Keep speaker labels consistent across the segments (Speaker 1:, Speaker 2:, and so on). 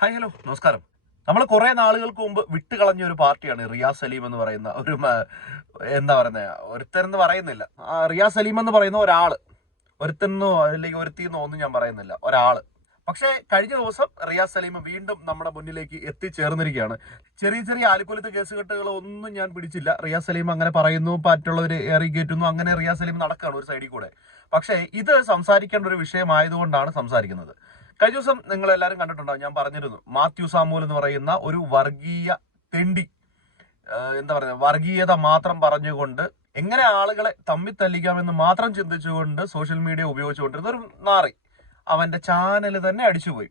Speaker 1: Hi hello. നമസ്കാരം. നമ്മൾ കുറെ നാളുകൾക്ക് മുമ്പ് വിട്ടുകളഞ്ഞ ഒരു പാർട്ടിയാണ് റിയാസ് സലീം എന്ന് പറയുന്ന ഒരു എന്താ പറയുന്നത് ഒരുത്തരെന്ന് പറയുന്നില്ല. റിയാസ് സലീം എന്ന് പറയുന്ന ഒരാൾ ഒരുത്തെന്നോ അല്ലെങ്കിൽ ഒരുത്തിന്നോ ഒന്നും ഞാൻ പറയുന്നില്ല. ഒരാൾ. പക്ഷേ കഴിഞ്ഞ ദിവസം റിയാസ് സലീം വീണ്ടും നമ്മുടെ മുന്നിലേക്ക് എത്തിച്ചേർന്നിരിക്കുകയാണ്. ചെറിയ ചെറിയ ആലുക്കുലത്ത് കേസുകെട്ടുകൾ ഒന്നും ഞാൻ പിടിച്ചില്ല. റിയാസ് സലീം അങ്ങനെ പറയുന്നു മറ്റുള്ളവർ ഏറി കയറ്റുന്നു അങ്ങനെ റിയാസ് സലീം നടക്കുകയാണ് ഒരു സൈഡിൽ കൂടെ. പക്ഷേ ഇത് സംസാരിക്കേണ്ട ഒരു വിഷയമായതുകൊണ്ടാണ് സംസാരിക്കുന്നത്. കഴിഞ്ഞ ദിവസം നിങ്ങൾ എല്ലാവരും കണ്ടിട്ടുണ്ടാവും ഞാൻ പറഞ്ഞിരുന്നു. മാത്യു സാമൂൽ എന്ന് പറയുന്ന ഒരു വർഗീയ തെണ്ടി എന്താ പറയുക വർഗീയത മാത്രം പറഞ്ഞുകൊണ്ട് എങ്ങനെ ആളുകളെ തമ്മി തല്ലിക്കാമെന്ന് മാത്രം ചിന്തിച്ചുകൊണ്ട് സോഷ്യൽ മീഡിയ ഉപയോഗിച്ചുകൊണ്ടിരുന്ന ഒരു നാറി അവന്റെ ചാനൽ തന്നെ അടിച്ചുപോയി.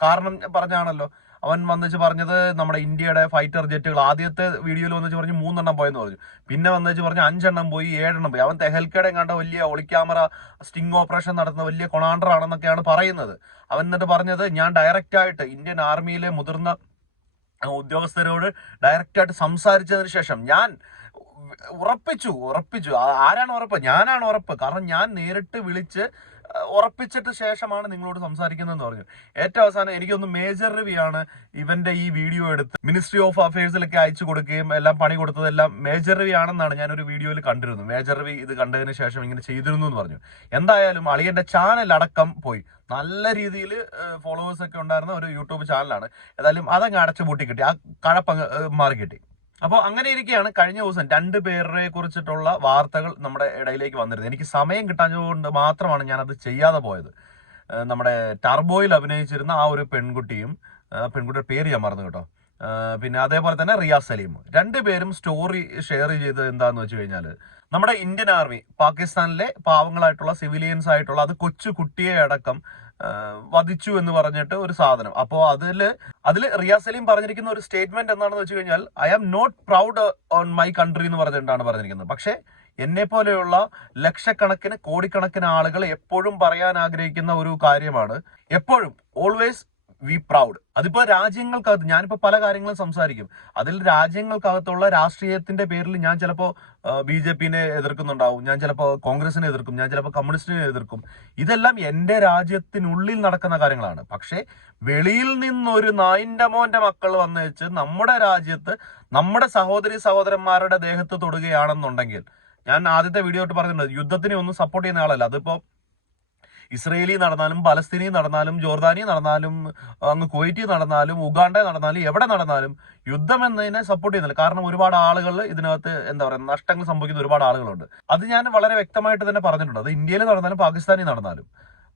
Speaker 1: കാരണം പറഞ്ഞാണല്ലോ അവൻ വന്നിച്ച് പറഞ്ഞത് നമ്മുടെ ഇന്ത്യയുടെ ഫൈറ്റർ ജെറ്റുകൾ. ആദ്യത്തെ വീഡിയോയിൽ വന്നിച്ച് പറഞ്ഞ് മൂന്നെണ്ണം പോയെന്ന് പറഞ്ഞു. പിന്നെ വന്നിച്ച് പറഞ്ഞ് അഞ്ചെണ്ണം പോയി ഏഴെണ്ണം പോയി. അവൻ തെഹൽക്കടെ കണ്ട വലിയ ഒളിക്യാമറ സ്റ്റിംഗ് ഓപ്പറേഷൻ നടത്തുന്ന വലിയ കൊണാണ്ടർ ആണെന്നൊക്കെയാണ് പറയുന്നത്. അവൻ എന്നിട്ട് പറഞ്ഞത് ഞാൻ ഡയറക്റ്റ് ആയിട്ട് ഇന്ത്യൻ ആർമിയിലെ മുതിർന്ന ഉദ്യോഗസ്ഥരോട് ഡയറക്റ്റ് ആയിട്ട് സംസാരിച്ചതിന് ശേഷം ഞാൻ ഉറപ്പിച്ചു ഉറപ്പിച്ചു. ആരാണ് ഉറപ്പ്? ഞാനാണ് ഉറപ്പ്. കാരണം ഞാൻ നേരിട്ട് വിളിച്ച് ഉറപ്പിച്ചിട്ട് ശേഷമാണ് നിങ്ങളോട് സംസാരിക്കുന്നതെന്ന് പറഞ്ഞു. ഏറ്റവും അവസാനം എനിക്കൊന്ന് മേജർ റിവ്യൂ ആണ് ഇവന്റെ ഈ വീഡിയോ എടുത്ത് മിനിസ്ട്രി ഓഫ് അഫയേഴ്സിലൊക്കെ അയച്ചു കൊടുക്കുകയും എല്ലാം പണി കൊടുത്തതെല്ലാം മേജർ റിവ്യൂ ആണെന്നാണ് ഞാൻ ഒരു വീഡിയോയിൽ കണ്ടിരുന്നത്. മേജർ റിവ്യൂ ഇത് കണ്ടതിന് ശേഷം ഇങ്ങനെ ചെയ്തിരുന്നു എന്ന് പറഞ്ഞു. എന്തായാലും അളിയന്റെ ചാനൽ അടക്കം പോയി. നല്ല രീതിയിൽ ഫോളോവേഴ്സ് ഒക്കെ ഉണ്ടായിരുന്ന ഒരു യൂട്യൂബ് ചാനലാണ് ഏതായാലും അതങ്ങ് അടച്ചു പൂട്ടി കിട്ടി. ആ കഴപ്പങ്ങ് മാറി കിട്ടി. അപ്പോൾ അങ്ങനെ ഇരിക്കുകയാണ് കഴിഞ്ഞ ദിവസം രണ്ട് പേരെ കുറിച്ചിട്ടുള്ള വാർത്തകൾ നമ്മുടെ ഇടയിലേക്ക് വന്നിരുന്നത്. എനിക്ക് സമയം കിട്ടാഞ്ഞതുകൊണ്ട് മാത്രമാണ് ഞാനത് ചെയ്യാതെ പോയത്. നമ്മുടെ ടർബോയിൽ അഭിനയിച്ചിരുന്ന ആ ഒരു പെൺകുട്ടിയും പെൺകുട്ടിയുടെ പേര് ഞാൻ മറന്നു കേട്ടോ. പിന്നെ അതേപോലെ തന്നെ റിയാസ് സലീം. രണ്ടുപേരും സ്റ്റോറി ഷെയർ ചെയ്തത് എന്താന്ന് വെച്ച് കഴിഞ്ഞാൽ നമ്മുടെ ഇന്ത്യൻ ആർമി പാകിസ്ഥാനിലെ പാവങ്ങളായിട്ടുള്ള സിവിലിയൻസ് ആയിട്ടുള്ള അത് കൊച്ചു കുട്ടിയെ അടക്കം വധിച്ചു എന്ന് പറഞ്ഞിട്ട് ഒരു സാധനം. അപ്പോൾ അതിൽ അതിൽ റിയാസ് സലീം പറഞ്ഞിരിക്കുന്ന ഒരു സ്റ്റേറ്റ്മെന്റ് എന്താണെന്ന് വെച്ച് കഴിഞ്ഞാൽ I am not proud on my country എന്ന് പറഞ്ഞിട്ടാണ് പറഞ്ഞിരിക്കുന്നത്. പക്ഷേ എന്നെ പോലെയുള്ള ലക്ഷക്കണക്കിന് കോടിക്കണക്കിന് ആളുകൾ എപ്പോഴും പറയാൻ ആഗ്രഹിക്കുന്ന ഒരു കാര്യമാണ് എപ്പോഴും ഓൾവേസ് വി പ്രൗഡ്. അതിപ്പോ രാജ്യങ്ങൾക്കകത്ത് ഞാനിപ്പോ പല കാര്യങ്ങളും സംസാരിക്കും. അതിൽ രാജ്യങ്ങൾക്കകത്തുള്ള രാഷ്ട്രീയത്തിന്റെ പേരിൽ ഞാൻ ചിലപ്പോ ബി ജെ പിനെ എതിർക്കുന്നുണ്ടാവും. ഞാൻ ചിലപ്പോ കോൺഗ്രസിനെ എതിർക്കും. ഞാൻ ചിലപ്പോ കമ്മ്യൂണിസ്റ്റിനെ എതിർക്കും. ഇതെല്ലാം എന്റെ രാജ്യത്തിനുള്ളിൽ നടക്കുന്ന കാര്യങ്ങളാണ്. പക്ഷേ വെളിയിൽ നിന്നൊരു നായിന്റെ മോന്റെ മക്കൾ വന്നു വെച്ച് നമ്മുടെ രാജ്യത്ത് നമ്മുടെ സഹോദരി സഹോദരന്മാരുടെ ദേഹത്ത് തൊടുകയാണെന്നുണ്ടെങ്കിൽ ഞാൻ ആദ്യത്തെ വീഡിയോ ആയിട്ട് പറഞ്ഞിട്ടുണ്ട് യുദ്ധത്തിനെ ഒന്നും സപ്പോർട്ട് ചെയ്യുന്ന ആളല്ല. അതിപ്പോ ഇസ്രയേലി നടന്നാലും പലസ്തീനി നടന്നാലും ജോർദാനി നടന്നാലും അങ്ങ് കുവൈറ്റി നടന്നാലും ഉഗാണ്ട നടന്നാലും എവിടെ നടന്നാലും യുദ്ധം എന്നതിനെ സപ്പോർട്ട് ചെയ്യുന്നില്ല. കാരണം ഒരുപാട് ആളുകൾ ഇതിനകത്ത് എന്താ പറയുക നഷ്ടങ്ങൾ സംഭവിക്കുന്ന ഒരുപാട് ആളുകളുണ്ട്. അത് ഞാൻ വളരെ വ്യക്തമായിട്ട് തന്നെ പറഞ്ഞിട്ടുണ്ട്. അത് ഇന്ത്യയിൽ നടന്നാലും പാകിസ്ഥാനിൽ നടന്നാലും.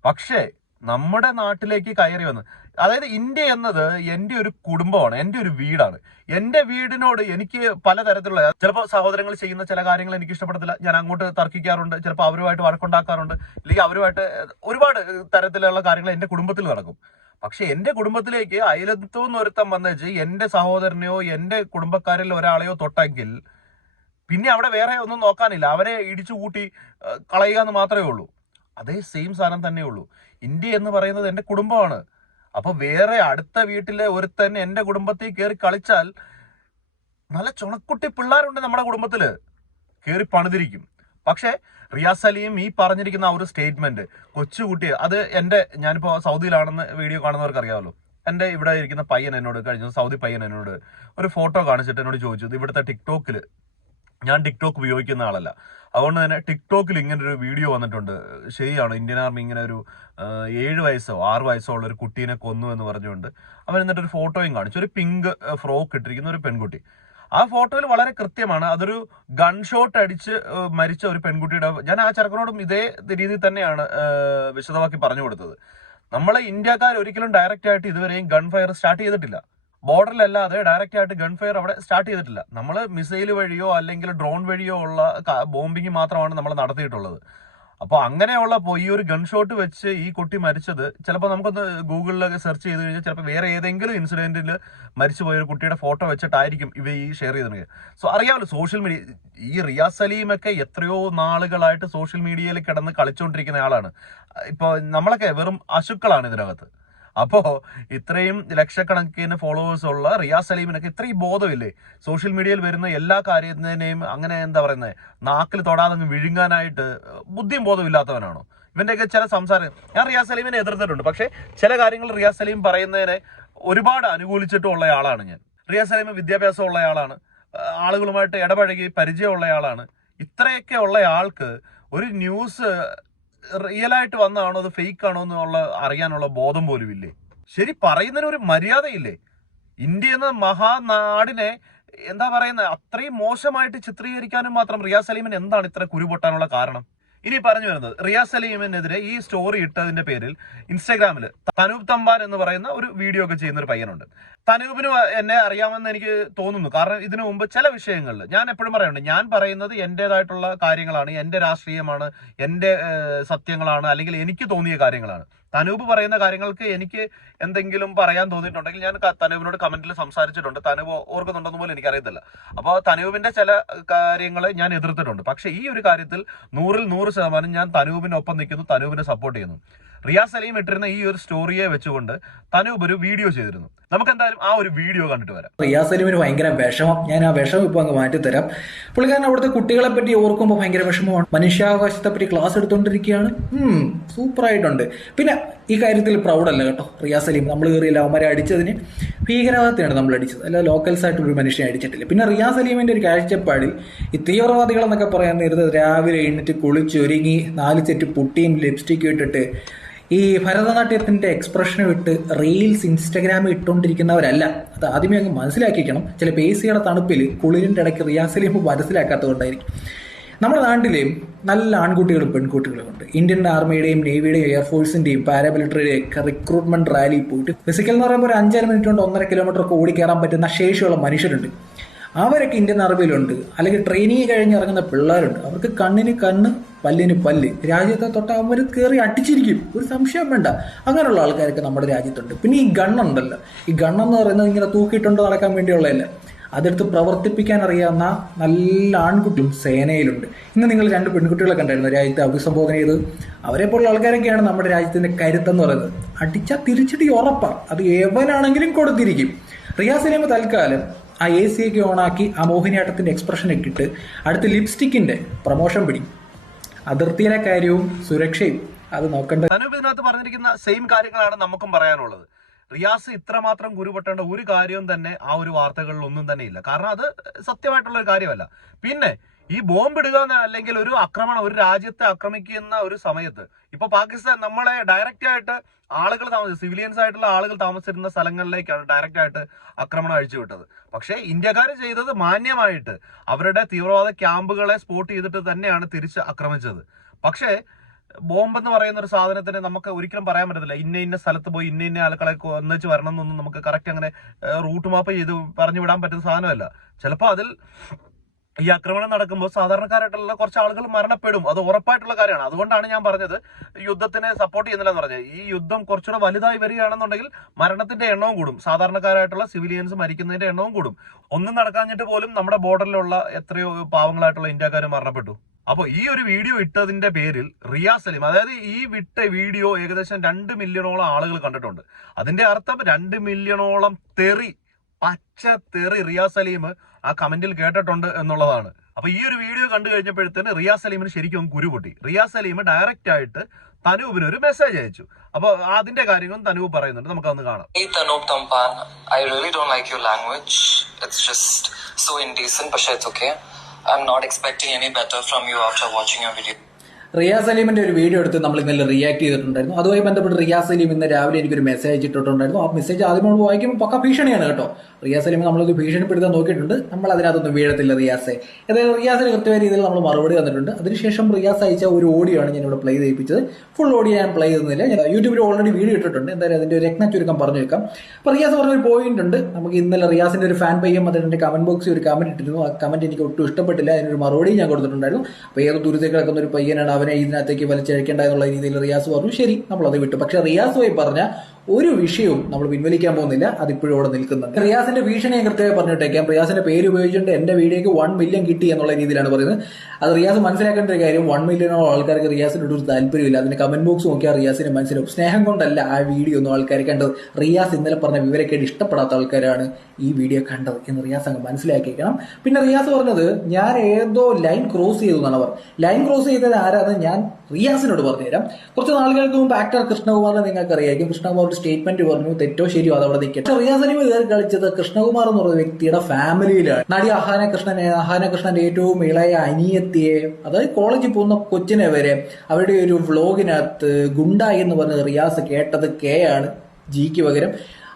Speaker 1: പക്ഷേ നമ്മുടെ നാട്ടിലേക്ക് കയറി വന്ന് അതായത് ഇന്ത്യ എന്നത് എന്റെ ഒരു കുടുംബമാണ് എന്റെ ഒരു വീടാണ്. എന്റെ വീടിനോട് എനിക്ക് പലതരത്തിലുള്ള ചിലപ്പോൾ സഹോദരങ്ങൾ ചെയ്യുന്ന ചില കാര്യങ്ങൾ എനിക്ക് ഇഷ്ടപ്പെടത്തില്ല. ഞാൻ അങ്ങോട്ട് തർക്കിക്കാറുണ്ട് ചിലപ്പോൾ അവരുമായിട്ട് വഴക്കുണ്ടാക്കാറുണ്ട് അല്ലെങ്കിൽ അവരുമായിട്ട് ഒരുപാട് തരത്തിലുള്ള കാര്യങ്ങൾ എന്റെ കുടുംബത്തിൽ നടക്കും. പക്ഷെ എന്റെ കുടുംബത്തിലേക്ക് അയലത്തു നിന്ന് ഒരുത്തം വന്നേച്ച് എന്റെ സഹോദരനെയോ എന്റെ കുടുംബക്കാരിൽ ഒരാളെയോ തൊട്ടെങ്കിൽ പിന്നെ അവിടെ വേറെ ഒന്നും നോക്കാനില്ല. അവരെ ഇടിച്ചു കൂട്ടി കളയുക എന്ന് മാത്രമേ ഉള്ളൂ. അതേ സെയിം സാധനം തന്നെ ഉള്ളൂ. ഇന്ത്യ എന്ന് പറയുന്നത് എന്റെ കുടുംബമാണ്. അപ്പോൾ വേറെ അടുത്ത വീട്ടിലെ ഒരുത്തൻ എന്റെ കുടുംബത്തിൽ കയറി കളിച്ചാൽ നല്ല ചുണക്കുട്ടി പിള്ളേരുണ്ട് നമ്മുടെ കുടുംബത്തിൽ കയറി പണിതിരിക്കും. പക്ഷേ റിയാസ് അലിയും ഈ പറഞ്ഞിരിക്കുന്ന ആ ഒരു സ്റ്റേറ്റ്മെന്റ് കൊച്ചുകുട്ടി അത് എന്റെ ഞാനിപ്പോൾ സൗദിയിലാണെന്ന് വീഡിയോ കാണുന്നവർക്ക് അറിയാമല്ലോ. എന്റെ ഇവിടെ ഇരിക്കുന്ന പയ്യൻ എന്നോട് കഴിഞ്ഞ സൗദി പയ്യൻ എന്നോട് ഒരു ഫോട്ടോ കാണിച്ചിട്ട് എന്നോട് ചോദിച്ചു. "ഇത് ഇവിടുത്തെ ടിക്ടോക്കിൽ ഞാൻ ടിക്ടോക്ക് ഉപയോഗിക്കുന്ന ആളല്ല. അതുകൊണ്ട് തന്നെ ടിക്ടോക്കിൽ ഇങ്ങനെ ഒരു വീഡിയോ വന്നിട്ടുണ്ട്. ശരിയാണ് ഇന്ത്യൻ ആർമി ഇങ്ങനെ ഒരു ഏഴ് വയസ്സോ ആറ് വയസ്സോ ഉള്ള ഒരു കുട്ടീനെ കൊന്നു എന്ന് പറഞ്ഞുകൊണ്ട് അവൻ എന്നിട്ട് ഒരു ഫോട്ടോയും കാണിച്ചു. ഒരു പിങ്ക് ഫ്രോക്ക് ഇട്ടിരിക്കുന്ന ഒരു പെൺകുട്ടി. ആ ഫോട്ടോയിൽ വളരെ കൃത്യമാണ്. അതൊരു ഗൺ ഷോട്ട് അടിച്ച് മരിച്ച ഒരു പെൺകുട്ടിയുടെ ഞാൻ ആ ചെറുക്കനോടും ഇതേ രീതിയിൽ തന്നെയാണ് വിശദമാക്കി പറഞ്ഞു കൊടുത്തത്. നമ്മളെ ഇന്ത്യക്കാർ ഒരിക്കലും ഡയറക്റ്റ് ആയിട്ട് ഇതുവരെയും ഗൺ ഫയർ സ്റ്റാർട്ട് ചെയ്തിട്ടില്ല. ബോർഡറിലല്ലാതെ ഡയറക്റ്റ് ആയിട്ട് ഗൺ ഫയർ അവിടെ സ്റ്റാർട്ട് ചെയ്തിട്ടില്ല. നമ്മൾ മിസൈൽ വഴിയോ അല്ലെങ്കിൽ ഡ്രോൺ വഴിയോ ഉള്ള ബോംബിങ് മാത്രമാണ് നമ്മൾ നടത്തിയിട്ടുള്ളത്. അപ്പോൾ അങ്ങനെയുള്ള ഈ ഒരു ഗൺ ഷോട്ട് വെച്ച് ഈ കുട്ടി മരിച്ചത് ചിലപ്പോൾ നമുക്കൊന്ന് ഗൂഗിളിലൊക്കെ സെർച്ച് ചെയ്ത് കഴിഞ്ഞാൽ ചിലപ്പോൾ വേറെ ഏതെങ്കിലും ഇൻസിഡന്റിൽ മരിച്ചു പോയ ഒരു കുട്ടിയുടെ ഫോട്ടോ വെച്ചിട്ടായിരിക്കും ഇവ ഈ ഷെയർ ചെയ്തിട്ടുണ്ടെങ്കിൽ സോ അറിയാമല്ലോ സോഷ്യൽ മീഡിയ ഈ റിയാസ് സലീമൊക്കെ എത്രയോ നാളുകളായിട്ട് സോഷ്യൽ മീഡിയയിൽ കിടന്ന് കളിച്ചുകൊണ്ടിരിക്കുന്ന ആളാണ്. ഇപ്പോൾ നമ്മളൊക്കെ വെറും അശുക്കളാണ് ഇതിനകത്ത്. അപ്പോ ഇത്രയും ലക്ഷക്കണക്കിന് ഫോളോവേഴ്സ് ഉള്ള റിയാസ് സലീമിനൊക്കെ ഇത്രയും ബോധമില്ലേ? സോഷ്യൽ മീഡിയയിൽ വരുന്ന എല്ലാ കാര്യത്തിനെയും അങ്ങനെ എന്താ പറയുന്നത് നാക്കിൽ തൊടാതെ വിഴുങ്ങാനായിട്ട് ബുദ്ധിയും ബോധമില്ലാത്തവനാണോ ഇവന്റെയൊക്കെ ചില സംസാരം ഞാൻ റിയാസ് സലീമിനെ എതിർത്തിട്ടുണ്ട്. പക്ഷേ ചില കാര്യങ്ങൾ റിയാസ് സലീം പറയുന്നതിനെ ഒരുപാട് അനുകൂലിച്ചിട്ടുള്ള ആളാണ് ഞാൻ. റിയാസ് സലീം വിദ്യാഭ്യാസമുള്ള ആളാണ്. ആളുകളുമായിട്ട് ഇടപഴകി പരിചയമുള്ള ആളാണ്. ഇത്രയൊക്കെ ഉള്ള ആൾക്ക് ഒരു ന്യൂസ് റിയലായിട്ട് വന്നതാണോ അത് ഫേക്ക് ആണോ എന്നുള്ള അറിയാനുള്ള ബോധം പോലും ഇല്ലേ? ശരി പറയുന്നതിന് ഒരു മര്യാദയില്ലേ? ഇന്ത്യ എന്ന മഹാനാടിനെ എന്താ പറയുന്നത് അത്രയും മോശമായിട്ട് ചിത്രീകരിക്കാനും മാത്രം റിയാസ് സലീമിന് എന്താണ് ഇത്ര കുരുപൊട്ടാനുള്ള കാരണം? ഇനി പറഞ്ഞു വരുന്നത് റിയാസ് സലീമിനെതിരെ ഈ സ്റ്റോറി ഇട്ടതിന്റെ പേരിൽ ഇൻസ്റ്റാഗ്രാമിൽ തനൂപ് തമ്പാൻ എന്ന് പറയുന്ന ഒരു വീഡിയോ ഒക്കെ ചെയ്യുന്ന ഒരു പയ്യനുണ്ട്. തനൂപിന് എന്നെ അറിയാമെന്ന് എനിക്ക് തോന്നുന്നു. കാരണം ഇതിനു മുമ്പ് ചില വിഷയങ്ങളിൽ ഞാൻ എപ്പോഴും പറയുന്നുണ്ട് ഞാൻ പറയുന്നത് എന്റെതായിട്ടുള്ള കാര്യങ്ങളാണ് എന്റെ രാഷ്ട്രീയമാണ് എന്റെ സത്യങ്ങളാണ് അല്ലെങ്കിൽ എനിക്ക് തോന്നിയ കാര്യങ്ങളാണ്. തനൂപ് പറയുന്ന കാര്യങ്ങൾക്ക് എനിക്ക് എന്തെങ്കിലും പറയാൻ തോന്നിയിട്ടുണ്ടെങ്കിൽ ഞാൻ തനൂപിനോട് കമന്റിൽ സംസാരിച്ചിട്ടുണ്ട്. തനൂപ് ഓർക്കുന്നുണ്ടെന്ന് പോലും എനിക്കറിയത്തില്ല. അപ്പോൾ തനൂപിന്റെ ചില കാര്യങ്ങൾ ഞാൻ എതിർത്തിട്ടുണ്ട്. പക്ഷേ ഈ ഒരു കാര്യത്തിൽ നൂറിൽ നൂറ് ശതമാനം ഞാൻ തനൂപിനൊപ്പം നിൽക്കുന്നു തനൂപിനെ സപ്പോർട്ട് ചെയ്യുന്നു. റിയാസ് സലീം ഇട്ടിരുന്ന ഈ ഒരു സ്റ്റോറിയെ വെച്ചുകൊണ്ട് തനൂപ് ഒരു വീഡിയോ ചെയ്തിരുന്നു. നമുക്ക് എന്തായാലും ആ ഒരു വീഡിയോ കണ്ടിട്ട് വരാം.
Speaker 2: റിയാസ് സലീമിന് ഭയങ്കര വിഷമം. ഞാൻ ആ വിഷമം ഇപ്പോൾ അങ്ങ് മാറ്റിത്തരാം. പുള്ളിക്കാരൻ അവിടുത്തെ കുട്ടികളെ പറ്റി ഓർക്കുമ്പോൾ ഭയങ്കര വിഷമമാണ്. മനുഷ്യാവകാശത്തെ പറ്റി ക്ലാസ് എടുത്തുകൊണ്ടിരിക്കുകയാണ് സൂപ്പർ ആയിട്ടുണ്ട്. പിന്നെ ഈ കാര്യത്തിൽ പ്രൗഡല്ല കേട്ടോ. റിയാസ് സലീം. നമ്മൾ കയറിയില്ല അവന്മാരെ അടിച്ചതിന് ഭീകരവാദത്തെയാണ് നമ്മൾ അടിച്ചത്. അല്ല ലോക്കൽസ് ആയിട്ട് ഒരു മനുഷ്യനെ അടിച്ചിട്ടില്ല. പിന്നെ റിയാസ് സലീമിന്റെ ഒരു കാഴ്ചപ്പാടിൽ ഈ തീവ്രവാദികൾ എന്നൊക്കെ പറയാൻ നേരത്തെ രാവിലെ എഴുന്നേറ്റ് കുളിച്ചൊരുങ്ങി നാല് സെറ്റ് പുട്ടിയും ലിപ്സ്റ്റിക്കും ഇട്ടിട്ട് ഈ ഭരതനാട്യത്തിന്റെ എക്സ്പ്രഷൻ വിട്ട് റീൽസ് ഇൻസ്റ്റഗ്രാമിൽ ഇട്ടുകൊണ്ടിരിക്കുന്നവരല്ല അത് ആദ്യമേ അങ്ങ് മനസ്സിലാക്കിക്കണം ചില പേസിയുടെ തണുപ്പിൽ കുളിരിന്റെ ഇടയ്ക്ക് റിയാസലീം മനസ്സിലാക്കാത്തതുകൊണ്ടായിരിക്കും. നമ്മുടെ നാട്ടിലെയും നല്ല ആൺകുട്ടികളും പെൺകുട്ടികളും ഉണ്ട്. ഇന്ത്യൻ ആർമിയുടെയും നേവിയുടെയും എയർഫോഴ്സിന്റെയും പാരാമിലിറ്ററിയുടെയും ഒക്കെ റിക്രൂട്ട്മെന്റ് റാലിയിൽ പോയിട്ട് ഫിസിക്കൽ എന്ന് പറയുമ്പോൾ ഒരു അഞ്ചര മിനിറ്റ് കൊണ്ട് ഒന്നര കിലോമീറ്റർ ഒക്കെ ഓടിക്കയറാൻ പറ്റുന്ന ശേഷിയുള്ള മനുഷ്യരുണ്ട്. അവരൊക്കെ ഇന്ത്യൻ ആർമിയിലുണ്ട് അല്ലെങ്കിൽ ട്രെയിനിങ് കഴിഞ്ഞ് ഇറങ്ങുന്ന പിള്ളേരുണ്ട്. അവർക്ക് കണ്ണിന് കണ്ണ് പല്ലിന് പല്ല്. രാജ്യത്തെ തൊട്ട് അവർ കയറി അടിച്ചിരിക്കും. ഒരു സംശയം വേണ്ട. അങ്ങനെയുള്ള ആൾക്കാരൊക്കെ നമ്മുടെ രാജ്യത്തുണ്ട്. പിന്നെ ഈ ഗണ്ണുണ്ടല്ലോ. ഈ ഗണ്ണെന്ന് പറയുന്നത് ഇങ്ങനെ തൂക്കിയിട്ടുണ്ട് നടക്കാൻ വേണ്ടിയുള്ളതല്ല? അതെടുത്ത് പ്രവർത്തിപ്പിക്കാൻ അറിയാവുന്ന നല്ല ആൺകുട്ടിയും സേനയിലുണ്ട്. ഇന്ന് നിങ്ങൾ രണ്ട് പെൺകുട്ടികളെ കണ്ടായിരുന്നു. രാജ്യത്തെ അഭിസംബോധന ചെയ്ത് അവരെ പോലുള്ള ആൾക്കാരൊക്കെയാണ് നമ്മുടെ രാജ്യത്തിന്റെ കരുത്തെന്ന് പറയുന്നത്. അടിച്ചാൽ തിരിച്ചടി ഉറപ്പാണ് അത് എവനാണെങ്കിലും കൊടുത്തിരിക്കും. റിയാസ് സിനിമ തൽക്കാലം ആ എ സി ഒക്കെ ഓണാക്കി ആ മോഹിനിയാട്ടത്തിന്റെ എക്സ്പ്രഷൻ ഒക്കെ ഇട്ട് അടുത്ത് ലിപ്സ്റ്റിക്കിന്റെ പ്രമോഷൻ പിടി അതിർത്തിയിലെ കാര്യവും സുരക്ഷയും അത് നോക്കേണ്ട.
Speaker 1: തനൂപ് ഇതിനകത്ത് പറഞ്ഞിരിക്കുന്ന സെയിം കാര്യങ്ങളാണ് നമുക്കും പറയാനുള്ളത്. റിയാസ് ഇത്രമാത്രം ഗുരുപെട്ടേണ്ട ഒരു കാര്യവും തന്നെ ആ ഒരു വാർത്തകളിൽ ഒന്നും തന്നെ ഇല്ല. കാരണം അത് സത്യമായിട്ടുള്ള ഒരു കാര്യമല്ല. പിന്നെ ഈ ബോംബ് ഇടുക അല്ലെങ്കിൽ ഒരു ആക്രമണം ഒരു രാജ്യത്തെ ആക്രമിക്കുന്ന ഒരു സമയത്ത് ഇപ്പൊ പാകിസ്ഥാൻ നമ്മളെ ഡയറക്റ്റ് ആയിട്ട് ആളുകൾ താമസിച്ച സിവിലിയൻസ് ആയിട്ടുള്ള ആളുകൾ താമസിച്ചിരുന്ന സ്ഥലങ്ങളിലേക്കാണ് ഡയറക്റ്റ് ആയിട്ട് ആക്രമണം അഴിച്ചുവിട്ടത്. പക്ഷേ ഇന്ത്യക്കാർ ചെയ്തത് മാന്യമായിട്ട് അവരുടെ തീവ്രവാദ ക്യാമ്പുകളെ സ്പോട്ട് ചെയ്തിട്ട് തന്നെയാണ് തിരിച്ച് ആക്രമിച്ചത്. പക്ഷേ ബോംബ് എന്ന് പറയുന്ന ഒരു സാധനത്തിന് നമുക്ക് ഒരിക്കലും പറയാൻ പറ്റത്തില്ല. ഇന്ന ഇന്ന സ്ഥലത്ത് പോയി ഇന്ന ഇന്ന ആളുകളെ ഒന്നിച്ച് വരണം എന്നൊന്നും നമുക്ക് കറക്റ്റ് അങ്ങനെ റൂട്ട് മാപ്പ് ചെയ്ത് പറഞ്ഞു വിടാൻ പറ്റുന്ന സാധനമല്ല. ചിലപ്പോൾ അതിൽ ഈ ആക്രമണം നടക്കുമ്പോൾ സാധാരണക്കാരായിട്ടുള്ള കുറച്ച് ആളുകൾ മരണപ്പെടും. അത് ഉറപ്പായിട്ടുള്ള കാര്യമാണ്. അതുകൊണ്ടാണ് ഞാൻ പറഞ്ഞത് യുദ്ധത്തിനെ സപ്പോർട്ട് ചെയ്യുന്നില്ല എന്ന് പറഞ്ഞത്. ഈ യുദ്ധം കുറച്ചുകൂടെ വലുതായി വരികയാണെന്നുണ്ടെങ്കിൽ മരണത്തിന്റെ എണ്ണവും കൂടും. സാധാരണക്കാരായിട്ടുള്ള സിവിലിയൻസ് മരിക്കുന്നതിന്റെ എണ്ണവും കൂടും. ഒന്നും നടക്കാഞ്ഞിട്ട് പോലും നമ്മുടെ ബോർഡറിലുള്ള എത്രയോ പാവങ്ങളായിട്ടുള്ള ഇന്ത്യക്കാർ മരണപ്പെട്ടു. അപ്പോൾ ഈ ഒരു വീഡിയോ ഇട്ടതിന്റെ പേരിൽ റിയാസ് സലീം അതായത് ഈ വിട്ട വീഡിയോ ഏകദേശം രണ്ട് മില്യണോളം ആളുകൾ കണ്ടിട്ടുണ്ട്. അതിന്റെ അർത്ഥം രണ്ട് മില്യണോളം തെറി പച്ച തെറി റിയാസ് സലീം ആ കമന്റിൽ കേട്ടിട്ടുണ്ട് എന്നുള്ളതാണ്. അപ്പൊ ഈ ഒരു വീഡിയോ കണ്ടു കഴിഞ്ഞപ്പോഴത്തേന് റിയാസ് സലീമിന് ശരിക്കും കുരു പൊട്ടി റിയാസ് സലീം ഡയറക്റ്റ് ആയിട്ട് തനൂപിന് ഒരു മെസ്സേജ് അയച്ചു. അപ്പൊ അതിന്റെ കാര്യങ്ങളും തനൂപ് പറയുന്നുണ്ട്. നമുക്ക് അന്ന്
Speaker 3: കാണാം. Tanop I really don't your language so പക്ഷേ it's ഐ I'm not expecting any better from you after watching your video.
Speaker 2: Riyas സലീമിന്റെ ഒരു വീഡിയോ എടുത്ത് നമ്മൾ ഇന്നലെ റിയാക്ട് ചെയ്തിട്ടുണ്ടായിരുന്നു. അതുമായി ബന്ധപ്പെട്ട് റിയാസ് സലീം ഇന്ന് രാവിലെ എനിക്കൊരു മെസ്സേജ് ഇട്ടിട്ടുണ്ടായിരുന്നു. ആ മെസ്സേജ് ആദ്യം നമ്മൾ വായിക്കുമ്പോൾ പക്ക ഭീഷണിയാണ് കേട്ടോ. റിയാസ് സലീം നമ്മളത് ഭീഷണിപ്പെടുത്താൻ നോക്കിയിട്ടുണ്ട്. നമ്മൾ അതിനകത്തൊന്നും വീഴത്തില്ല റിയാസെ. ഏതായാലും റിയാസിന് കൃത്യമായ രീതിയിൽ നമ്മൾ മറുപടി തന്നിട്ടുണ്ട്. അതിനുശേഷം റിയാസ് അയച്ച ഒരു ഓഡിയോ ആണ് ഞാൻ ഇവിടെ പ്ലേ ചെയ്യിപ്പിച്ചത്. ഫുൾ ഓഡിയോ ഞാൻ പ്ലേ ചെയ്യുന്നില്ല. ഞാൻ യൂട്യൂബിൽ ഓൾറെഡി വീഡിയോ ഇട്ടിട്ടുണ്ട്. എന്തായാലും അതിന്റെ ഒരു രത്ന ചുരുക്കം പറഞ്ഞു വെക്കാം. അപ്പോൾ റിയാസ് പറഞ്ഞൊരു പോയിന്റ് ഉണ്ട്. നമുക്ക് ഇന്നലെ റിയാസിന്റെ ഒരു ഫാൻ പയ്യം അതിന്റെ കമന്റ് ബോക്സിൽ ഒരു കമന്റ് ഇട്ടിരുന്നു. ആ കമന്റ് എനിക്ക് ഒട്ടും ഇഷ്ടപ്പെട്ടില്ല. അതിനൊരു മറുപടി ഞാൻ കൊടുത്തിട്ടുണ്ടായിരുന്നു. അപ്പോൾ ഏത് ദുരിതം കിടക്കുന്ന ഒരു പയ്യനാണ് അവനെ ഇതിനകത്തേക്ക് വലിച്ചഴിക്കേണ്ട എന്നുള്ള രീതിയിൽ റിയാസ് പറഞ്ഞു. ശരി നമ്മളത് വിട്ടു. പക്ഷെ റിയാസ് പോയി പറഞ്ഞ ഒരു വിഷയവും നമ്മൾ പിൻവലിക്കാൻ പോകുന്നില്ല. അതിപ്പോഴും അവിടെ നിൽക്കുന്നുണ്ട്. റിയാസിന്റെ ഞാൻ കൃത്യമായി പറഞ്ഞിട്ടേക്കാം. റിയാസിന്റെ പേര് ഉപയോഗിച്ചുകൊണ്ട് എന്റെ വീഡിയോക്ക് വൺ മില്യൺ കിട്ടി എന്നുള്ള രീതിയിലാണ് പറയുന്നത്. അത് റിയാസ് മനസ്സിലാക്കേണ്ട ഒരു കാര്യം വൺ മില്യണോളം ആൾക്കാർക്ക് റിയാസിനോട് ഒരു താല്പര്യമില്ല. അതിന്റെ കമന്റ് ബോക്സ് നോക്കിയാൽ റിയാസിന് മനസ്സിലാവും. സ്നേഹം കൊണ്ടല്ല ആ വീഡിയോ ഒന്നും ആൾക്കാർ കണ്ടത്. റിയാസ് ഇന്നലെ പറഞ്ഞ വിവരക്കേട് ഇഷ്ടപ്പെടാത്ത ആൾക്കാരാണ് ഈ വീഡിയോ കണ്ടത് എന്ന് റിയാസ് അങ്ങ് മനസ്സിലാക്കിയേക്കണം. പിന്നെ റിയാസ് പറഞ്ഞത് ഞാൻ ഏതോ ലൈൻ ക്രോസ് ചെയ്തു എന്നാണ് അവർ. ലൈൻ ക്രോസ് ചെയ്തത് ആരാന്ന് ഞാൻ റിയാസിനോട് പറഞ്ഞുതരാം. കുറച്ച് നാളുകൾക്ക് മുമ്പ് ആക്ടർ കൃഷ്ണകുമാറിനെ നിങ്ങൾക്ക് അറിയായിരിക്കും കൃഷ്ണകുമാർ സ്റ്റേറ്റ്മെന്റ് പറഞ്ഞു തെറ്റോ ശരിയോ അതവിടെ നിൽക്കട്ടെ. പക്ഷേ റിയാസ് അലീം കയറി കളിച്ചത് കൃഷ്ണകുമാർ എന്ന് വ്യക്തിയുടെ ഫാമിലിയിലാണ്. നടി അഹാന കൃഷ്ണനെ അഹാന കൃഷ്ണന്റെ ഏറ്റവും ഇളയ അനിയത്തിയെ അതായത് കോളേജിൽ പോകുന്ന കൊച്ചിനെ വരെ അവരുടെ ഒരു വ്ളോഗിനകത്ത് ഗുണ്ടായി എന്ന് പറഞ്ഞ റിയാസ് കേട്ടത് കെ ആണ്. ജിക്ക് പകരം.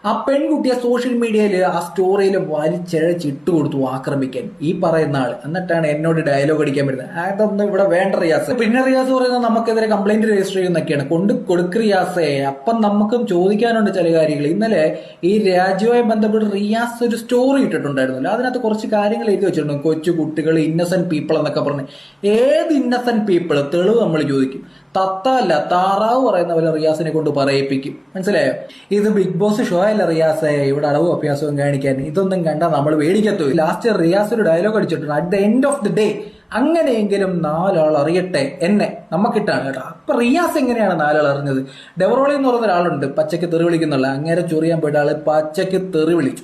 Speaker 2: ആ പെൺകുട്ടിയെ സോഷ്യൽ മീഡിയയിൽ ആ സ്റ്റോറിയിൽ വലിച്ചഴച്ച് ഇട്ട് കൊടുത്തു ആക്രമിക്കാൻ. ഈ പറയുന്ന ആൾ എന്നിട്ടാണ് എന്നോട് ഡയലോഗ് അടിക്കാൻ വരുന്നത്. അതൊന്നും ഇവിടെ വേണ്ട റിയാസ്. പിന്നെ റിയാസ് പറയുന്നത് നമുക്കെതിരെ കംപ്ലൈന്റ് രജിസ്റ്റർ ചെയ്യുന്നൊക്കെയാണ്. കൊണ്ട് കൊടുക്ക് റിയാസേ. അപ്പം നമുക്കും ചോദിക്കാനുണ്ട് ചില കാര്യങ്ങൾ. ഇന്നലെ ഈ രാജ്യവുമായി ബന്ധപ്പെട്ട് റിയാസ് ഒരു സ്റ്റോറി ഇട്ടിട്ടുണ്ടായിരുന്നല്ലോ. അതിനകത്ത് കുറച്ച് കാര്യങ്ങൾ എഴുതി വെച്ചിട്ടുണ്ട്. കൊച്ചു കുട്ടികൾ ഇന്നസെന്റ് പീപ്പിൾ എന്നൊക്കെ പറഞ്ഞ്. ഏത് ഇന്നസെന്റ് പീപ്പിൾ തെളിവ് നമ്മൾ ചോദിക്കും. തത്ത അല്ല താറാവ് പറയുന്ന പോലെ റിയാസിനെ കൊണ്ട് പറയിപ്പിക്കും. മനസ്സിലായോ? ഇത് ബിഗ് ബോസ് ഷോ അല്ല റിയാസെ. ഇവിടെ അളവും അഭ്യാസവും കാണിക്കാൻ. ഇതൊന്നും കണ്ടാൽ നമ്മൾ വേടിക്കത്തു ലാസ്റ്റ് റിയാസ് ഒരു ഡയലോഗ് അടിച്ചിട്ടുണ്ട്. At the end of the day അങ്ങനെയെങ്കിലും നാലാൾ അറിയട്ടെ എന്നെ. നമുക്കിട്ടാണ് കേട്ടോ. അപ്പൊ റിയാസ് എങ്ങനെയാണ് നാലാൾ അറിഞ്ഞത്? ഡെവറോളി എന്ന് പറയുന്ന ഒരാളുണ്ട്. പച്ചയ്ക്ക് തെറി വിളിക്കുന്നുള്ള. അങ്ങനെ ചൊറിയാൻ പോയിട്ട് ആൾ പച്ചയ്ക്ക് തെറി വിളിച്ചു.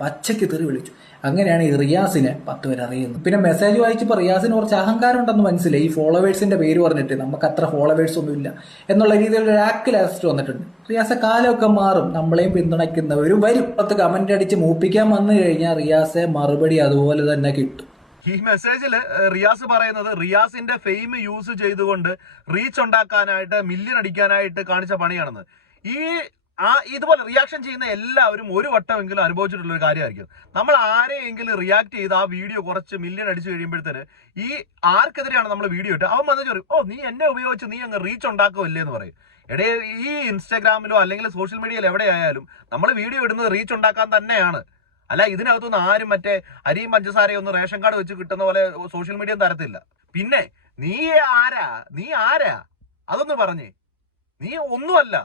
Speaker 2: പച്ചയ്ക്ക് തെറി വിളിച്ചു. അങ്ങനെയാണ് ഈ റിയാസിനെ പത്ത് പേര് അറിയുന്നത്. പിന്നെ മെസ്സേജ് വായിച്ചപ്പോൾ റിയാസിന് കുറച്ച് അഹങ്കാരം ഉണ്ടെന്ന് മനസ്സിലായി. ഈ ഫോളോവേഴ്സിന്റെ പേര് പറഞ്ഞിട്ട് നമുക്ക് അത്ര ഫോളോവേഴ്സ് ഒന്നും ഇല്ല എന്നുള്ള രീതിയിൽ ഒരു ആക്ക് ലാസ്റ്റ് വന്നിട്ടുണ്ട്. റിയാസെ കാലമൊക്കെ മാറും. നമ്മളെയും പിന്തുണയ്ക്കുന്നവരും വരും. പത്ത് കമന്റ് അടിച്ച് മൂപ്പിക്കാൻ വന്നു കഴിഞ്ഞാൽ റിയാസെ മറുപടി അതുപോലെ തന്നെ കിട്ടും.
Speaker 1: ഈ മെസ്സേജിൽ റിയാസ് പറയുന്നത് റിയാസിന്റെ ഫെയിം യൂസ് ചെയ്തുകൊണ്ട് റീച്ച് ഉണ്ടാക്കാനായിട്ട് മില്യൺ അടിക്കാനായിട്ട് കാണിച്ച പണിയാണെന്ന്. ഈ ആ ഇതുപോലെ റിയാക്ഷൻ ചെയ്യുന്ന എല്ലാവരും ഒരു വട്ടമെങ്കിലും അനുഭവിച്ചിട്ടുള്ള ഒരു കാര്യമായിരിക്കും. നമ്മൾ ആരെയെങ്കിലും റിയാക്ട് ചെയ്ത് ആ വീഡിയോ കുറച്ച് മില്യൺ അടിച്ചു കഴിയുമ്പോഴത്തേന് ഈ ആർക്കെതിരെയാണ് നമ്മൾ വീഡിയോ ഇട്ട് അവൻ വന്ന് പറയും ഓ നീ എന്നെ ഉപയോഗിച്ച് നീ അങ്ങ് റീച്ച് ഉണ്ടാക്കുമല്ലേ എന്ന് പറയും. എടേ ഈ ഇൻസ്റ്റാഗ്രാമിലോ അല്ലെങ്കിൽ സോഷ്യൽ മീഡിയയിൽ എവിടെയായാലും നമ്മൾ വീഡിയോ ഇടുന്നത് റീച്ച് ഉണ്ടാക്കാൻ തന്നെയാണ്. അല്ല ഇതിനകത്തൊന്നും ആരും മറ്റേ അരിയും പഞ്ചസാരയും ഒന്നും റേഷൻ കാർഡ് വെച്ച് കിട്ടുന്ന പോലെ സോഷ്യൽ മീഡിയ തരത്തില്ല. പിന്നെ നീ ആരാ? നീ ആരാ? അതൊന്ന് പറഞ്ഞേ. നീ ഒന്നുമല്ല.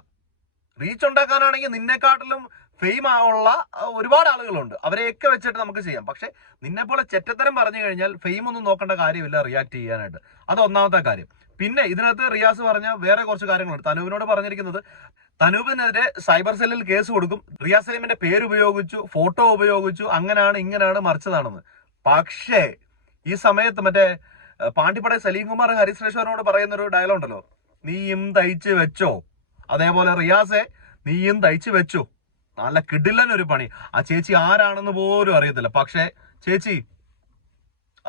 Speaker 1: റീച്ച് ഉണ്ടാക്കാനാണെങ്കിൽ നിന്നെക്കാട്ടിലും ഫെയിം ആവുള്ള ഒരുപാട് ആളുകളുണ്ട്. അവരെയൊക്കെ വെച്ചിട്ട് നമുക്ക് ചെയ്യാം. പക്ഷെ നിന്നെപ്പോലെ ചെറ്റത്തരം പറഞ്ഞു കഴിഞ്ഞാൽ ഫെയിം ഒന്നും നോക്കേണ്ട കാര്യമില്ല റിയാക്ട് ചെയ്യാനായിട്ട്. അത് ഒന്നാമത്തെ കാര്യം. പിന്നെ ഇതിനകത്ത് റിയാസ് പറഞ്ഞ വേറെ കുറച്ച് കാര്യങ്ങളുണ്ട്. തനൂപിനോട് പറഞ്ഞിരിക്കുന്നത് തനൂപിനെതിരെ സൈബർ സെല്ലിൽ കേസ് കൊടുക്കും. റിയാസ് സലീമിന്റെ പേര് ഉപയോഗിച്ചു ഫോട്ടോ ഉപയോഗിച്ചു അങ്ങനെയാണ് ഇങ്ങനെയാണ് മറിച്ചതാണെന്ന്. പക്ഷേ ഈ സമയത്ത് മറ്റേ പാണ്ടിപ്പട സലീം കുമാർ ഹരിശ്രേഷ്വരനോട് പറയുന്ന ഒരു ഡയലോഗ് ഉണ്ടല്ലോ. നീയും തയ്ച്ച് വെച്ചോ. അതേപോലെ റിയാസെ നീയും തയ്ച്ചു വെച്ചു. നല്ല കിടില്ലൻ ഒരു പണി. ആ ചേച്ചി ആരാണെന്ന് പോലും അറിയത്തില്ല. പക്ഷേ ചേച്ചി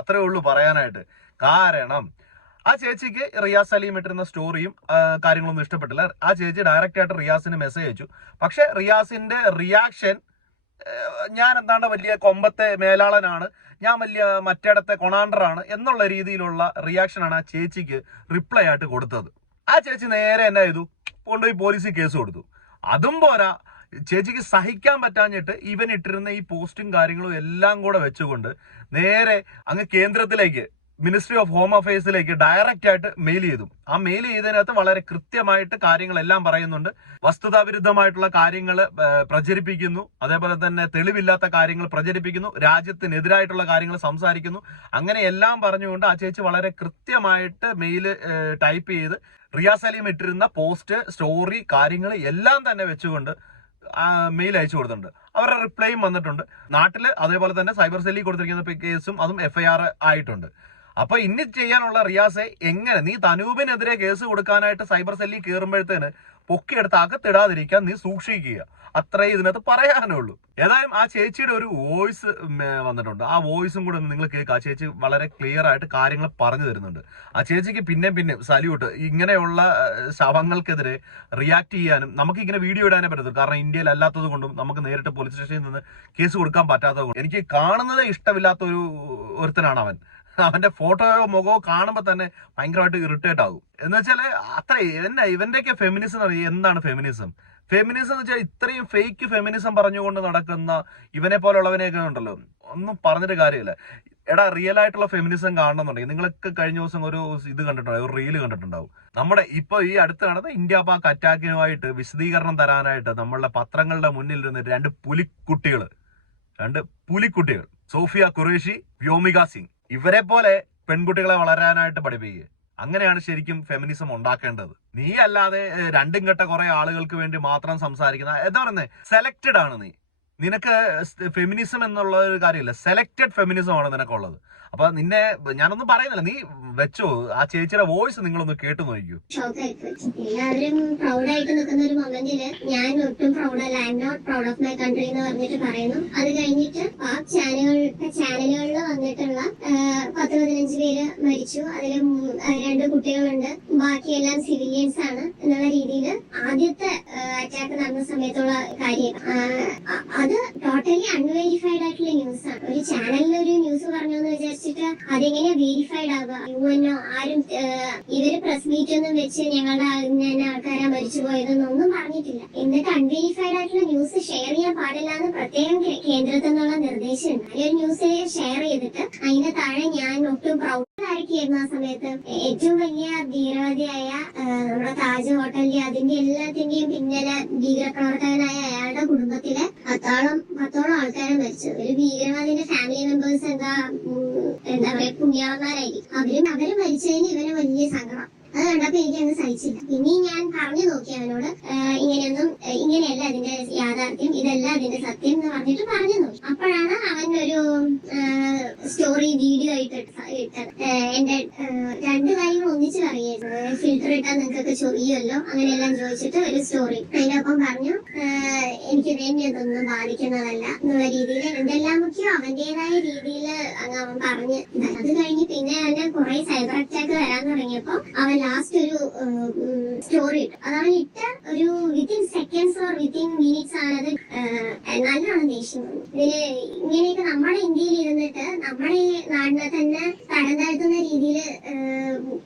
Speaker 1: അത്രേ ഉള്ളൂ പറയാനായിട്ട്. കാരണം ആ ചേച്ചിക്ക് റിയാസ് സലീം ഇട്ടിരുന്ന സ്റ്റോറിയും കാര്യങ്ങളൊന്നും ഇഷ്ടപ്പെട്ടില്ല. ആ ചേച്ചി ഡയറക്റ്റ് ആയിട്ട് റിയാസിന് മെസ്സേജ് അയച്ചു. പക്ഷെ റിയാസിന്റെ റിയാക്ഷൻ ഞാൻ എന്താണ്ട് വലിയ കൊമ്പത്തെ മേലാളനാണ് ഞാൻ വലിയ മറ്റേടത്തെ കൊണാണ്ടറാണ് എന്നുള്ള രീതിയിലുള്ള റിയാക്ഷനാണ് ആ ചേച്ചിക്ക് റിപ്ലൈ ആയിട്ട് കൊടുത്തത്. ആ ചേച്ചി നേരെ എന്നാ ചെയ്തു? കൊണ്ടുപോയി പോലീസിൽ കേസ് കൊടുത്തു. അതും പോരാ. ചേച്ചിക്ക് സഹിക്കാൻ പറ്റാഞ്ഞിട്ട് ഇവൻ ഇട്ടിരുന്ന ഈ പോസ്റ്റും കാര്യങ്ങളും എല്ലാം കൂടെ വെച്ചുകൊണ്ട് നേരെ അങ്ങ് കേന്ദ്രത്തിലേക്ക് മിനിസ്ട്രി ഓഫ് ഹോം അഫയേഴ്സിലേക്ക് ഡയറക്റ്റ് ആയിട്ട് മെയിൽ ചെയ്തു. ആ മെയിൽ ചെയ്തതിനകത്ത് വളരെ കൃത്യമായിട്ട് കാര്യങ്ങളെല്ലാം പറയുന്നുണ്ട്. വസ്തുതാവിരുദ്ധമായിട്ടുള്ള കാര്യങ്ങൾ പ്രചരിപ്പിക്കുന്നു. അതേപോലെ തന്നെ തെളിവില്ലാത്ത കാര്യങ്ങൾ പ്രചരിപ്പിക്കുന്നു. രാജ്യത്തിനെതിരായിട്ടുള്ള കാര്യങ്ങൾ സംസാരിക്കുന്നു. അങ്ങനെ എല്ലാം പറഞ്ഞുകൊണ്ട് ആ ചേച്ചി വളരെ കൃത്യമായിട്ട് മെയിൽ ടൈപ്പ് ചെയ്ത് റിയാസ് അലീം ഇട്ടിരുന്ന പോസ്റ്റ് സ്റ്റോറി കാര്യങ്ങൾ എല്ലാം തന്നെ വെച്ചുകൊണ്ട് മെയിൽ അയച്ചു കൊടുത്തിട്ടുണ്ട്. അവരുടെ റിപ്ലൈയും വന്നിട്ടുണ്ട്. നാട്ടിൽ അതേപോലെ തന്നെ സൈബർ സെല്ലിൽ കൊടുത്തിരിക്കുന്ന കേസും അതും എഫ്ഐആർ ആയിട്ടുണ്ട്. അപ്പൊ ഇനി ചെയ്യാനുള്ള റിയാസെ എങ്ങനെ? നീ തനൂപിനെതിരെ കേസ് കൊടുക്കാനായിട്ട് സൈബർ സെല്ലിൽ കയറുമ്പോഴത്തേന് പൊക്കിയെടുത്ത് അകത്തിടാതിരിക്കാൻ നീ സൂക്ഷിക്കുക. അത്രേ ഇതിനകത്ത് പറയാനേ ഉള്ളൂ ഏതായാലും ആ ചേച്ചിയുടെ ഒരു വോയിസ് വന്നിട്ടുണ്ട്. ആ വോയിസും കൂടെ നിങ്ങൾ കേൾക്കുക ആ ചേച്ചി വളരെ ക്ലിയർ ആയിട്ട് കാര്യങ്ങൾ പറഞ്ഞു തരുന്നുണ്ട്. ആ ചേച്ചിക്ക് പിന്നെയും പിന്നെ സല്യൂട്ട് ഇങ്ങനെയുള്ള ശവങ്ങൾക്കെതിരെ റിയാക്ട് ചെയ്യാനും നമുക്ക് ഇങ്ങനെ വീഡിയോ ഇടാനേ പറ്റത്തുള്ളൂ. കാരണം ഇന്ത്യയിൽ അല്ലാത്തത് കൊണ്ടും നമുക്ക് നേരിട്ട് പോലീസ് സ്റ്റേഷനിൽ നിന്ന് കേസ് കൊടുക്കാൻ പറ്റാത്തത് കൊണ്ടും. എനിക്ക് കാണുന്നതേ ഇഷ്ടമില്ലാത്ത ഒരു ഒരുത്തനാണ് അവൻ. അവന്റെ ഫോട്ടോയോ മുഖമോ കാണുമ്പോൾ തന്നെ ഭയങ്കരമായിട്ട് ഇറിറ്റേറ്റ് ആകും. എന്ന് വെച്ചാൽ അത്ര എന്നാ ഇവന്റെയൊക്കെ ഫെമിനിസം എന്താണ് ഫെമിനിസം ഫെമിനിസം എന്ന് വെച്ചാൽ ഇത്രയും ഫേക്ക് ഫെമിനിസം പറഞ്ഞുകൊണ്ട് നടക്കുന്ന ഇവനെ പോലുള്ളവനെയൊക്കെ ഉണ്ടല്ലോ. ഒന്നും പറഞ്ഞിട്ട് കാര്യമില്ല. എടാ റിയൽ ആയിട്ടുള്ള ഫെമിനിസം കാണണമെന്നുണ്ടെങ്കിൽ നിങ്ങളൊക്കെ കഴിഞ്ഞ ദിവസം ഒരു ഇത് കണ്ടിട്ടുണ്ടാവും ഒരു റീൽ കണ്ടിട്ടുണ്ടാവും. നമ്മുടെ ഇപ്പൊ ഈ അടുത്ത് നടന്ന ഇന്ത്യ പാക് അറ്റാക്കിനുമായിട്ട് വിശദീകരണം തരാനായിട്ട് നമ്മളുടെ പത്രങ്ങളുടെ മുന്നിൽ ഇരുന്ന് രണ്ട് പുലിക്കുട്ടികൾ രണ്ട് പുലിക്കുട്ടികൾ സോഫിയ ഖുറേഷി വ്യോമിക സിംഗ്. ഇവരെ പോലെ പെൺകുട്ടികളെ വളരാനായിട്ട് പഠിപ്പിക്കുക അങ്ങനെയാണ് ശരിക്കും ഫെമിനിസം ഉണ്ടാക്കേണ്ടത്. നീ അല്ലാതെ രണ്ടും കെട്ട കുറെ ആളുകൾക്ക് വേണ്ടി മാത്രം സംസാരിക്കുന്ന എന്താ പറയുന്നത് സെലക്റ്റഡ് ആണ് നീ. നിനക്ക് ഫെമിനിസം എന്നുള്ള ഒരു കാര്യമില്ല. സെലക്റ്റഡ് ഫെമിനിസം ആണ് നിനക്കുള്ളത്. അപ്പൊ നിന്നെ ഞാനൊന്നും പറയുന്നില്ല. നീ വെച്ചോ. ആ ചേച്ചിയുടെ വോയിസ് നിങ്ങളൊന്ന് കേട്ടു നോക്കൂ
Speaker 4: എല്ലാവരും പ്രൗഡായിട്ട് നിൽക്കുന്ന ഒരു ഞാൻ ഒട്ടും പ്രൗഡല്ല I'm not proud of my country എന്ന് പറഞ്ഞിട്ട് പറയുന്നു. കഴിഞ്ഞിട്ട് വന്നിട്ടുള്ള പത്ത് പതിനഞ്ച് പേര് മരിച്ചു. രണ്ട് കുട്ടികളുണ്ട്. ആണ് എന്നുള്ള രീതിയിൽ ആദ്യത്തെ സമയത്തുള്ള കാര്യം. അത് ആയിട്ടുള്ള ന്യൂസ് ആണ്. ഒരു ചാനലിൽ ഒരു ന്യൂസ് പറഞ്ഞു എന്ന് വിചാരിച്ചിട്ട് അതെങ്ങനെ വെരിഫൈഡ് ആവുക. യു ആരും ഇവർ പ്രസ് മീറ്റ് ഒന്നും വെച്ച് ഞങ്ങളുടെ ഇന്ന ആൾക്കാരാ മരിച്ചു പോയതെന്നൊന്നും പറഞ്ഞിട്ടില്ല. എന്നിട്ട് അൺവെരിഫൈഡ് ആയിട്ടുള്ള ന്യൂസ് ഷെയർ ചെയ്യാൻ പാടില്ല എന്ന് പ്രത്യേകം കേന്ദ്രത്തിൽ നിന്നുള്ള നിർദ്ദേശം ഉണ്ട്. ഈ ഒരു ന്യൂസ് ഷെയർ ചെയ്തിട്ട് അതിന്റെ താഴെ ഞാൻ ഒട്ടും പ്രൗഡ് ആയിരിക്കും ആ സമയത്ത് ഏറ്റവും വലിയ ഭീകരവാദിയായ നമ്മുടെ താജ് ഹോട്ടലിന്റെ അതിന്റെ എല്ലാത്തിന്റെയും പിന്നിലെ ഭീകരപ്രവർത്തകനായ അയാളുടെ കുടുംബത്തിലെ പത്തോളം പത്തോളം ആൾക്കാരെ മരിച്ചു. ഒരു ഭീകരവാദിന്റെ ഫാമിലി മെമ്പേഴ്സ് എന്താ എന്താ പറയാ പുണ്യാളന്മാരായിരിക്കും. അവരും അവർ മരിച്ചതിന് ഇവന് വലിയ സങ്കടം. അത് കണ്ടപ്പോ എനിക്ക് അങ്ങ് സഹിച്ചില്ല. പിന്നെ ഞാൻ പറഞ്ഞു നോക്കി അവനോട് ഇങ്ങനെയൊന്നും ഇങ്ങനെയല്ല അതിന്റെ യാഥാർത്ഥ്യം ഇതല്ല അതിന്റെ സത്യം എന്ന് പറഞ്ഞിട്ട് പറഞ്ഞു നോക്കി. അപ്പോഴാണ് അവനൊരു സ്റ്റോറി വീഡിയോ ആയിട്ട് ഇട്ട- ഇട്ടത്. എന്റെ രണ്ടു ഒന്നിച്ച് പറയുമായിരുന്നു ഫിൽറ്റർ ഇട്ടാൽ നിങ്ങൾക്കൊക്കെ ചൊറിയുമല്ലോ അങ്ങനെയെല്ലാം ചോദിച്ചിട്ട് ഒരു സ്റ്റോറി അതിനൊപ്പം പറഞ്ഞു ആഹ് എനിക്ക് തന്നെ ഇതൊന്നും ബാധിക്കുന്നതല്ല എന്നുള്ള രീതിയിൽ മുഖ്യം അവന്റേതായ രീതിയിൽ അങ്ങ് അവൻ പറഞ്ഞ്. അത് കഴിഞ്ഞ് പിന്നെ അവന് കുറെ സൈബർ അറ്റാക്ക് വരാൻ തുടങ്ങിയപ്പോ അവൻ ലാസ്റ്റ് ഒരു സ്റ്റോറി ഇട്ടു. അത് അവൻ ഇട്ട ഒരു within seconds or within minutes ആണത് അത് നല്ലോണം ദേഷ്യം ഇതിന് ഇങ്ങനെയൊക്കെ നമ്മുടെ ഇന്ത്യയിൽ ഇരുന്നിട്ട് നമ്മുടെ നാടിനെ തന്നെ തരം താഴ്ത്തുന്ന രീതിയിൽ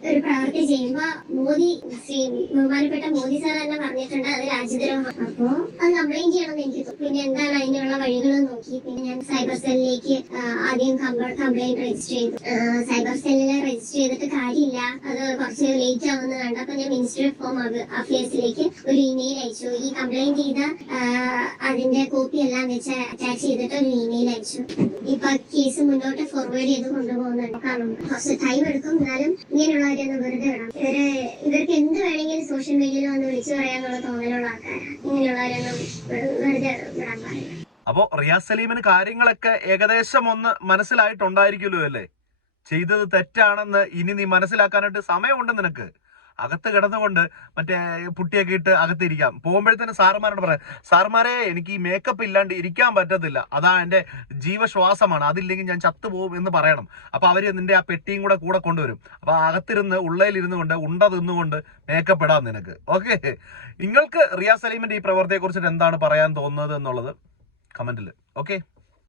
Speaker 4: ഒരു പ്രവൃത്തി ചെയ്യുമ്പോ മോദി ബഹുമാനപ്പെട്ട മോദി സാർ തന്നെ പറഞ്ഞിട്ടുണ്ട് അത് രാജ്യദ്രോഹം. അപ്പോ അത് കംപ്ലൈന്റ് ചെയ്യണമെന്ന് എനിക്ക് പിന്നെ എന്താണ് അതിനുള്ള വഴികൾ നോക്കി. പിന്നെ ഞാൻ സൈബർ സെല്ലിലേക്ക് ആദ്യം കംപ്ലൈന്റ് രജിസ്റ്റർ ചെയ്തു. സൈബർ സെല്ലിൽ രജിസ്റ്റർ ചെയ്തിട്ട് കാര്യമില്ല. അത് കുറച്ച് ലേറ്റ് ആവുന്ന കണ്ടപ്പോ ഞാൻ മിനിസ്റ്റർ ഓഫ് ഹോം അഫയേഴ്സിലേക്ക് ഒരു ഇമെയിൽ അയച്ചു. ഈ കംപ്ലൈന്റ് ചെയ്ത അതിന്റെ കോപ്പി എല്ലാം വെച്ച് അറ്റാച്ച് ചെയ്തിട്ട് ഒരു ഇമെയിൽ അയച്ചു. ഇപ്പൊ കേസ് മുന്നോട്ട് ഫോർവേഡ് ചെയ്ത് കൊണ്ടുപോകുന്നുണ്ട്. കാരണം കുറച്ച് ടൈം എടുക്കും. എന്നാലും ഇങ്ങനെയുള്ള വെറുതെ ഇവർക്ക് സോഷ്യൽ പറയാനുള്ള തോന്നലുള്ള
Speaker 1: അപ്പോ റിയാസ് സലീമിന് കാര്യങ്ങളൊക്കെ ഏകദേശം ഒന്ന് മനസ്സിലായിട്ടുണ്ടായിരിക്കുമല്ലോ അല്ലേ? ചെയ്തത് തെറ്റാണെന്ന് ഇനി നീ മനസ്സിലാക്കാനായിട്ട് സമയമുണ്ട് നിനക്ക്? അകത്ത് കിടന്നുകൊണ്ട് മറ്റേ പുട്ടിയൊക്കെ ഇട്ട് അകത്തിരിക്കാം. പോകുമ്പോഴത്തേന് സാർമാരോട് പറയാം സാർമാരെ എനിക്ക് ഈ മേക്കപ്പ് ഇല്ലാണ്ട് ഇരിക്കാൻ പറ്റത്തില്ല. അതാ എന്റെ ജീവശ്വാസമാണ്. അതില്ലെങ്കിൽ ഞാൻ ചത്തുപോകും എന്ന് പറയണം. അപ്പോൾ അവർ നിന്റെ ആ പെട്ടിയും കൂടെ കൂടെ കൊണ്ടുവരും. അപ്പോൾ അകത്തിരുന്ന് ഉള്ളയിലിരുന്ന് കൊണ്ട് ഉണ്ട തിന്നുകൊണ്ട് മേക്കപ്പ് ഇടാം നിനക്ക്. ഓക്കെ നിങ്ങൾക്ക് റിയാസ് സലീമിന്റെ ഈ പ്രവൃത്തിയെക്കുറിച്ചിട്ട് എന്താണ് പറയാൻ തോന്നുന്നത് എന്നുള്ളത് കമന്റിൽ ഓക്കെ